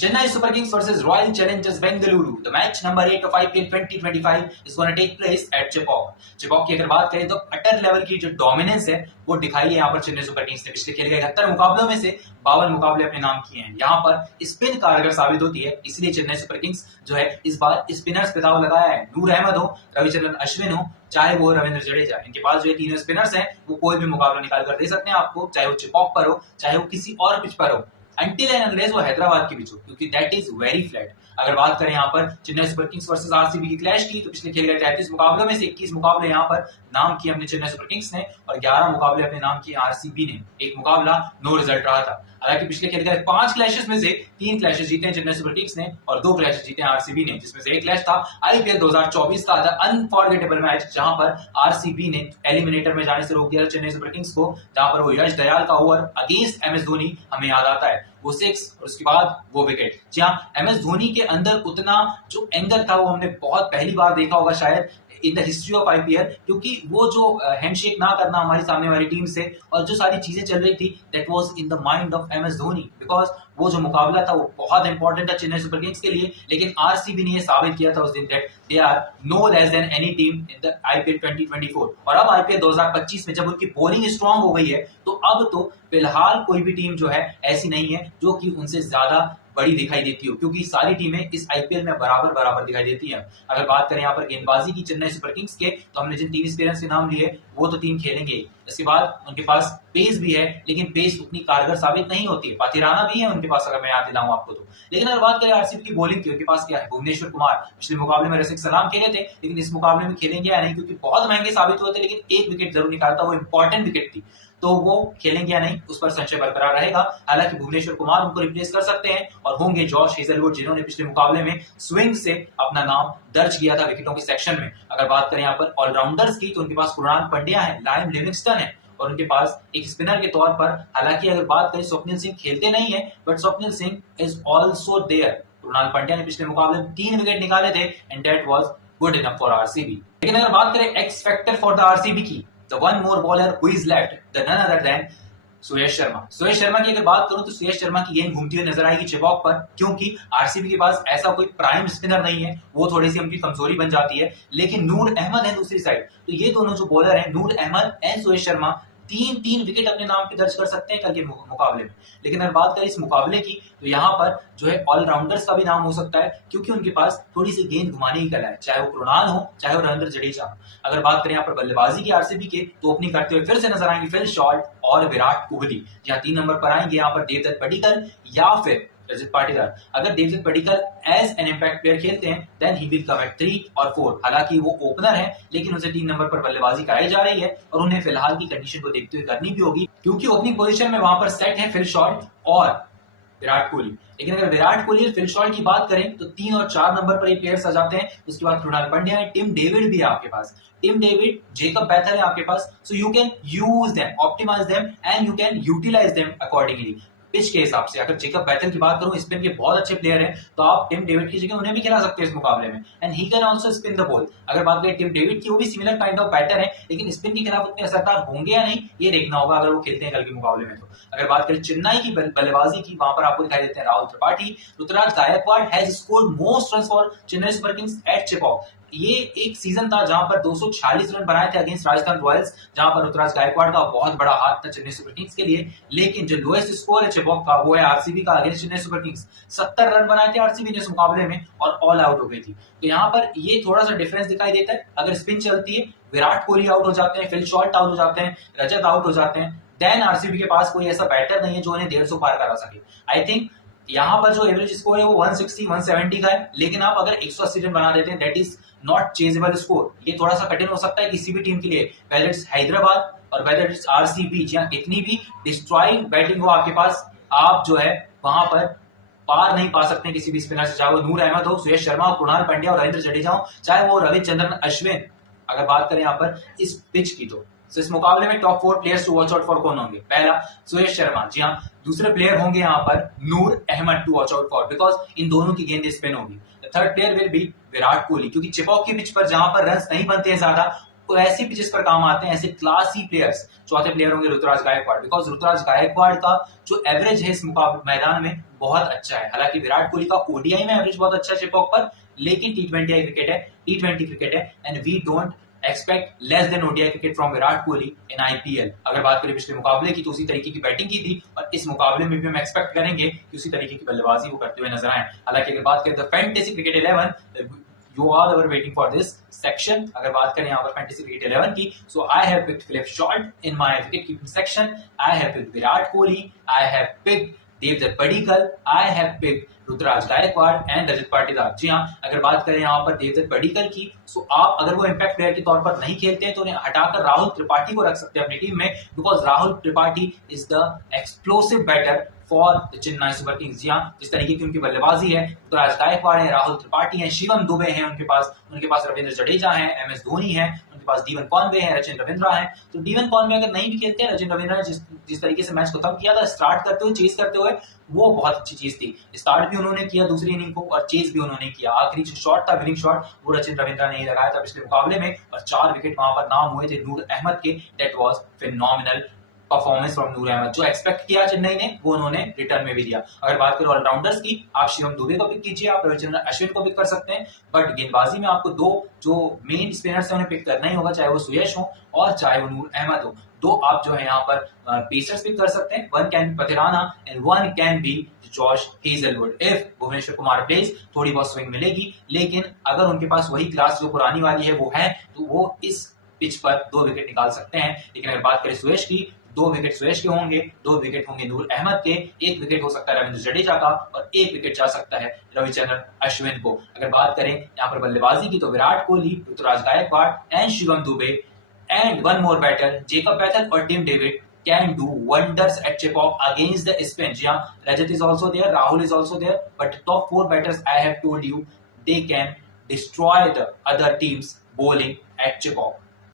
Chennai Super Kings versus Royal Challengers Bengaluru. The match number 8 of IPL 2025 is going to take place at Chepauk. Chepauk की अगर बात करें तो अटर level की जो डोमिनेंस है वो दिखाई है यहाँ पर चेन्नई सुपर किंग्स ने। पिछले खेले गए 71 मुकाबलों में से 52 मुकाबले अपने नाम किए हैं। यहाँ पर स्पिन कारगर साबित होती है, इसलिए चेन्नई सुपर किंग्स जो है इस बार स्पिनर्स पे दाव लगाया है। नूर अहमद हो, रविचंद्रन अश्विन हो, चाहे वो रविंद्र जडेजा, इनके पास जो है तीनों स्पिनर्स हैं वो कोई भी मुकाबला निकाल कर दे सकते हैं आपको, चाहे वो चिपॉक पर हो चाहे वो किसी और पिच पर हो, until and unless वो हैदराबाद की पिच हो, क्योंकि दैट इज वेरी फ्लैट। अगर बात करें यहाँ पर Chennai Super Kings versus RCB की क्लैश की, तो पिछले खेले गए 33 मुकाबलों में से 21 मुकाबले यहाँ पर नाम किए अपने चेन्नई सुपर किंग्स ने और 11 मुकाबले अपने नाम किए आरसीबी ने। एक मुकाबला नो रिजल्ट रहा था। हालांकि पिछले खेले गए 5 क्लैशेस में से 3 क्लैशेस जीते हैं चेन्नई सुपर किंग्स ने और 2 क्लैशेस जीते हैं आरसीबी ने, जिसमें से एक क्लैश था आईपीएल 2024 का अनफॉरगेटेबल मैच, जहां पर आरसीबी ने एलिमिनेटर में जाने से रोक दिया चेन्नई सुपर किंग्स को, जहां पर वो यश दयाल का ओवर अगेंस्ट एमएस धोनी हमें याद आता है, वो 6 और उसके बाद वो विकेट। जी हाँ, एमएस धोनी के अंदर उतना जो एंगर था वो हमने बहुत पहली बार देखा होगा शायद in the history of IPL, क्योंकि वो जो हैंडशेक ना करना हमारी सामने वाली टीम से और जो सारी चीजें चल रही थी that was in the mind of MS Dhoni, because वो जो मुकाबला था वो बहुत इंपॉर्टेंट था चेन्नई सुपर किंग्स के लिए। लेकिन आरसीबी ने ये साबित किया था उस दिन that they are no less than any team in the IPL 2024। और अब आईपीएल 2025 में जब उनकी बॉलिंग स्ट्रांग हो गई है तो अब तो फिलहाल कोई भी टीम जो है ऐसी नहीं है जो कि उनसे ज्यादा बड़ी दिखाई देती हो, क्योंकि सारी टीमें इस आईपीएल में बराबर बराबर दिखाई देती हैं। अगर बात करें यहाँ पर गेंदबाजी की चेन्नई सुपर किंग्स के, तो हमने जिन टीम स्पिनर्स के नाम लिए वो तो टीम खेलेंगे। इसके बाद उनके पास पेस भी है, लेकिन पेस उतनी कारगर साबित नहीं होती है। पाथिराना भी है उनके पास, अगर मैं याद दिलाऊं आपको तो। लेकिन अगर बात करें आरसीबी की बॉलिंग की, उनके पास क्या है? भुवनेश्वर कुमार पिछले मुकाबले में रसिक सलाम खेले थे, लेकिन इस मुकाबले में खेलेंगे या नहीं, क्योंकि बहुत महंगे साबित हुए थे, लेकिन एक विकेट जरूर निकालता, वो इंपॉर्टेंट विकेट थी, तो वो खेलेंगे या नहीं उस पर संशय बरकरार रहेगा। हालांकि भुवनेश्वर कुमार उनको रिप्लेस कर सकते हैं और होंगे जॉश हेजलवुड, जिन्होंने पिछले मुकाबले में स्विंग से अपना नाम दर्ज किया था विकेटों के सेक्शन में। अगर बात करें यहाँ पर ऑलराउंडर्स की, तो उनके पास कुणाल पंड्या है, लायम लिविंगस्टन है और उनके पास एक स्पिनर के तौर पर, हालांकि अगर बात करें स्वप्निल सिंह खेलते नहीं है, but Swapnil Singh is also there. Kunal Pandya ने पिछले मुकाबले में 3 विकेट निकाले थे and that was good enough for RCB. लेकिन अगर बात करें X factor for the RCB की, the one more bowler who is left, the none other than सुयश शर्मा। सुयश शर्मा की अगर बात करूं तो सुयश शर्मा की गेंद घूमती हुई नजर आएगी चिपॉक पर, क्योंकि आरसीबी के पास ऐसा कोई प्राइम स्पिनर नहीं है, वो थोड़ी सी उनकी कमजोरी बन जाती है। लेकिन नूर अहमद है दूसरी साइड, तो ये दोनों जो बॉलर हैं नूर अहमद एंड सुयश शर्मा 3 विकेट अपने नाम पे दर्ज कर सकते हैं कल के मुकाबले में। लेकिन अगर बात करें इस मुकाबले की, तो यहाँ पर जो है ऑलराउंडर्स का भी नाम हो सकता है, क्योंकि उनके पास थोड़ी सी गेंद घुमाने की कला है, चाहे वो कृणाल हो चाहे वो रविंद्र जडेजा। अगर बात करें यहाँ पर बल्लेबाजी की आरसीबी के, तो ओपनिंग करते हुए फिर से नजर आएंगे फिल शॉर्ट और विराट कोहली। यहाँ 3 नंबर पर आएंगे यहाँ पर देवदत्त पडिक्कल या फिर रजत पाटीदार। अगर Devdutt Padikkal as an impact player खेलते हैं then he will come at 3 और 4। हालांकि वो ओपनर है, लेकिन उनसे 3 नंबर पर बल्लेबाजी कराई जा रही है और उन्हें फिलहाल की कंडीशन को देखते हुए करनी भी होगी, क्योंकि ओपनिंग पोजीशन में वहां पर सेट है फिल शॉर्ट और विराट कोहली। लेकिन अगर विराट कोहली और फिल शॉर्ट की बात करें तो 3 और 4 नंबर पर ये प्लेयर्स आ जाते हैं। उसके बाद कृणाल पंड्या है, टिम डेविड भी है आपके पास, टिम डेविड, जेकब बैथल है आपके पास, so you can use them, optimize them and you can utilize them accordingly pitch के हिसाब से। अगर जेकब बैथल की बात करूं, स्पिन के बहुत अच्छे प्लेयर हैं, तो आप टिम डेविड की जगह उन्हें भी खिला सकते हैं इस मुकाबले में, and he can also spin the ball. अगर बात करें टिम डेविड की, वो भी सिमिलर काइंड ऑफ बैटर है, लेकिन स्पिन के खिलाफ उतने असरदार होंगे या नहीं ये देखना होगा अगर वो खेलते हैं कल के मुकाबले में। तो अगर बात करें चेन्नई की बल्लेबाजी की, वहां पर आपको दिखाई देते हैं Rahul Tripathi. Ruturaj Gaikwad has scored most runs for Chennai Super Kings at Chepauk. ये एक सीजन था जहां पर 246 रन बनाए थे अगेंस्ट राजस्थान रॉयल्स, जहां पर ऋतुराज गायकवाड़ का बहुत बड़ा हाथ था चेन्नई सुपर किंग्स के लिए। लेकिन जो लोएस्ट स्कोर है चिपॉक का, वो है आरसीबी का against Chennai Super Kings. 70 run बनाए थे आरसीबी ने इस मुकाबले में और ऑल आउट हो गई थी। तो यहाँ पर ये थोड़ा सा डिफरेंस दिखाई देता है। अगर स्पिन चलती है, विराट कोहली आउट हो जाते हैं, फिल शॉर्ट आउट हो जाते हैं, रजत आउट हो जाते हैं, देन आरसीबी के पास कोई ऐसा बैटर नहीं है जो उन्हें 150 पार करा सके। आई थिंक यहाँ पर जो एवरेज स्कोर है वो 160 170 का है, लेकिन आप अगर 180 रन बना देते हैं that is not chasable score. ये थोड़ा सा कठिन हो सकता है किसी भी टीम के लिए, वेदर इट्स हैदराबाद और वेदर इट्स आरसीबी, जहां कितनी भी डिस्ट्रॉइंग बैटिंग हो आपके पास, आप जो है वहां पर पार नहीं पा सकते किसी भी स्पिनर से, चाहे वो नूर अहमद हो, सुयश शर्मा हो, कुणाल पंड्या और रविंद्र जडेजा हो, चाहे वो रविचंद्रन अश्विन। अगर बात करें यहाँ पर इस पिच की, तो इस मुकाबले में top 4 players to watch out for कौन होंगे? पहला सुयश शर्मा, जी हाँ। दूसरे प्लेयर होंगे यहाँ पर Noor Ahmad to watch out for, because इन दोनों की गेंद स्पिन होगी। Third player will be Virat Kohli, क्योंकि चिपॉक की पिच पर जहां पर रन्स नहीं बनते हैं ज्यादा, तो ऐसी पिचेस पर काम आते हैं ऐसे क्लासी प्लेयर्स। चौथे प्लेयर होंगे ऋतुराज गायकवाड़, बिकॉज ऋतुराज गायकवाड़ का जो एवरेज है इस मैदान में बहुत अच्छा है। हालांकि विराट कोहली का ओडीआई में एवरेज बहुत अच्छा है चेपॉक पर, लेकिन टी20 क्रिकेट है and we don't expect less than ODI cricket from Virat Kohli in IPL. अगर बात करें पिछले मुकाबले की तो उसी तरीके की बैटिंग की थी और इस मुकाबले में भी हम एक्सपेक्ट करेंगे कि उसी तरीके की बल्लेबाजी वो करते हुए नजर आए। हालांकि अगर बात करें the fantasy cricket 11, you all are waiting for this section। अगर बात करें यहाँ पर फैंटेसी क्रिकेट 11 की, so I have picked Philip Short in my wicket keeping section, I have picked Virat Kohli, I have picked Devdutt Padikkal, I have picked Ruturaj Gaikwad and Rajat Patidar. जी हाँ, अगर बात करें यहाँ पर देवदत्त पडिक्कल की, सो आप अगर वो इम्पैक्ट प्लेयर के तौर पर नहीं खेलते हैं तो उन्हें हटाकर राहुल त्रिपाठी को रख सकते हैं अपनी टीम में, because Rahul Tripathi is the explosive batter for the Chennai Super Kings. जी हाँ, जिस तरीके की उनकी बल्लेबाजी है, रुद्राज गायकवाड़ है, राहुल त्रिपाठी है, शिवम दुबे हैं उनके पास रविंद्र जडेजा है, एम एस धोनी है, उनके पास डीवन कॉनवे है, रचिन रविंद्रा है। तो डीवन कॉनवे अगर नहीं भी खेलते हैं, रचिन रविंद्रा ने जिस तरीके से मैच खत्म किया था स्टार्ट करते हुए, चेस करते हुए, वो बहुत अच्छी चीज थी। स्टार्ट भी उन्होंने किया दूसरी इनिंग को और चेस भी उन्होंने किया। आखिरी जो शॉट था विनिंग शॉट वो रचिन रविंद्रा ने ही लगाया था पिछले मुकाबले में और 4 विकेट वहां पर नाम हुए थे नूर अहमद के। That was phenomenal performance from Noor Ahmad. जो एक्सपेक्ट किया चेन्नई ने वो उन्होंने रिटर्न में भी दिया। अगर बात करें ऑलराउंडर्स की, आप शिवम दुबे को पिक कीजिए, आप रविचंद्रन अश्विन को पिक कर सकते हैं, बट गेंदबाजी में आपको 2 जो मेन स्पिनर्स हैं उन्हें पिक करना ही होगा, चाहे वो सुयश हो और चाहे वो नूर अहमद हो। 2 आप जो है यहाँ पर पेसर्स पिक कर सकते हैं, 1 can be Pathirana and 1 can be Josh Hazlewood. If Bhuvneshwar Kumar plays थोड़ी बहुत स्विंग मिलेगी, लेकिन अगर उनके पास वही क्लास जो पुरानी वाली है वो है, तो वो इस पिच पर 2 विकेट निकाल सकते हैं। लेकिन अगर बात करें सुयश की, 2 विकेट सुयश के होंगे, 2 विकेट होंगे नूर अहमद के, 1 विकेट हो सकता है रविंद्र जडेजा का और 1 विकेट जा सकता है रविचंद्रन अश्विन को। अगर बात करें यहाँ पर बल्लेबाजी की तो Virat Kohli, Ruturaj Gaikwad and Shivam Dube and 1 more batter Jacob Bethell और Tim David can do wonders at Chepauk against the spin। जी हाँ, Rajat is also there, Rahul is also there, but the top 4 batters I have told you, they can destroy the other teams bowling at Chepauk।